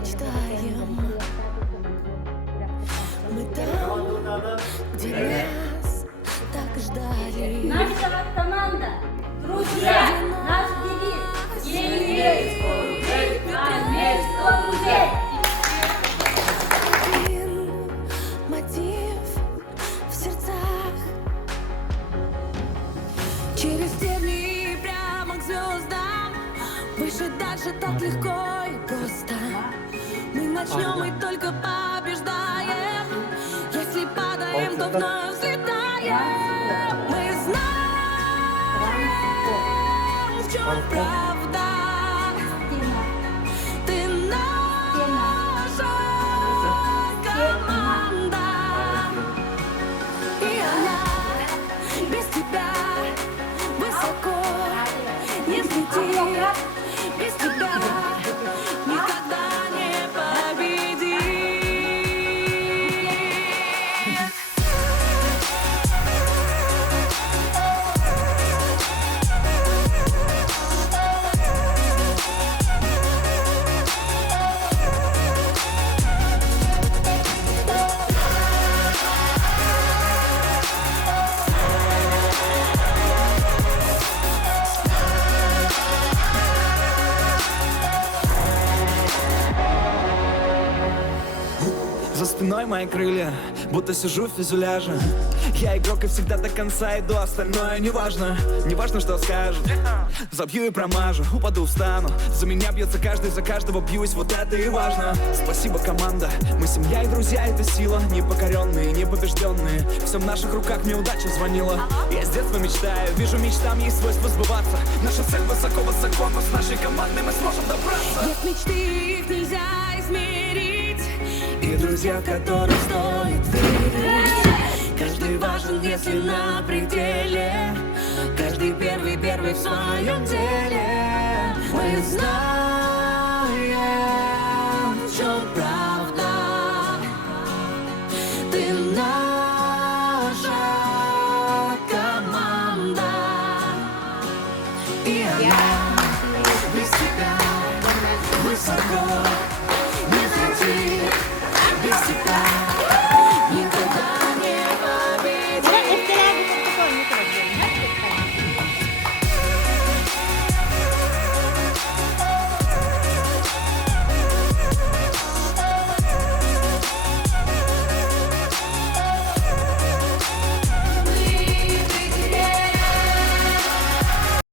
мечтаем. Мы там, где нас так ждали. Наша команда, друзья, наш девиз. Елизей, армейство друзей. Один мотив в сердцах. Через тернии прямо к звездам. Выше, дальше так легко и просто. Мы начнем и только побеждаем. Если падаем, то вновь взлетаем. Мы знаем, в чем правда. Ты наша команда. И она без тебя высоко не взлетит. Без тебя никогда не победит. За спиной мои крылья, будто сижу в фюзеляже. Я игрок и всегда до конца иду, остальное неважно. Неважно, что скажут. Забью и промажу, упаду, встану. За меня бьется каждый, за каждого бьюсь, вот это и важно. Спасибо, команда, мы семья и друзья, это сила. Непокоренные, непобежденные, все в наших руках, мне удача звонила. Я с детства мечтаю, вижу мечтам есть свойство сбываться. Наша цель высоко-высоко, но с нашей командой мы сможем добраться. Нет мечты, их нельзя измерить. И друзья, в которых стоит верить. Каждый важен, если на пределе. Каждый первый в своем деле. Мы знаем.